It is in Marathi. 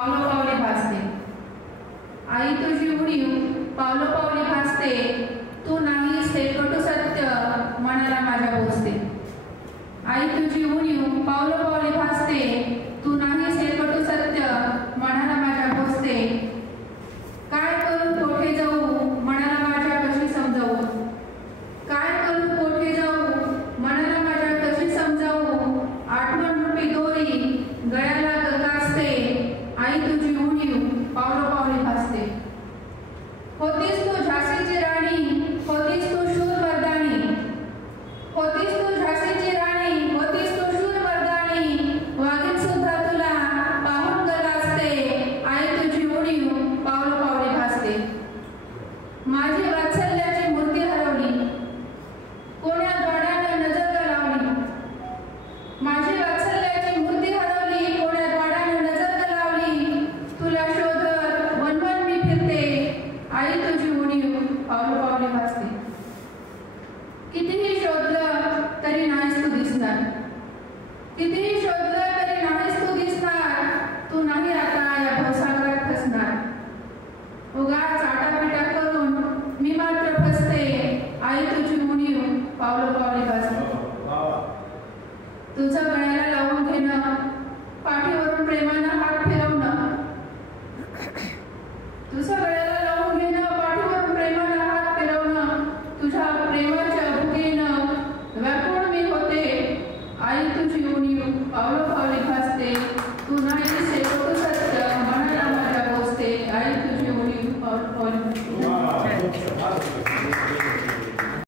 पावलोपावली भासते. आई तुझी उणीव पावलोपावली भासते, तू नाहीस हे कटू सत्य मनाला माझ्या बोचते. आई तुझी उणीव पावलोपावली भासते, तू नाहीस हे कटू सत्य मनाला माझ्या बोचते. काय करू कोठे जाऊ मनाला माझ्या कशी समजावू, काय करू कोठे जाऊ मनाला माझ्या कशी समजावू. आठवण रुपी दोरी गळ्याला गगासते, आई तुझी उणीव पावलोपावली भासते. होतीस तू झाशीची राणी, होतीस तू शूरमर्दानी, होतीस तू झाशीची राणी, होतीस तू शूरमर्दानी. वागीत सुद्धा तुला पाहून गगासते, आई तुझी उणीव पावलोपावली भासते. माझी वात्सल्याची मूर्ती हरवली, कोण्या द्वारानं नजर गलावली. माझी वात्सल्याची मूर्ती हरवली, कोण्या द्वारानं नजर गलावली. तुला शोधत वनवन मी फिरते, आई तुझी उणीव पावलोपावली भासते. कितीही शोधलं तरी नाहीस तू दिसणार, कितीही शोधलं तरी नाहीस तू दिसणार. तू नाही आता या भवसागरात फसणार. उगाच आटापिटा करून मी मात्र फसते, आई तुझी उणीव पावलोपावली भासते. तुझं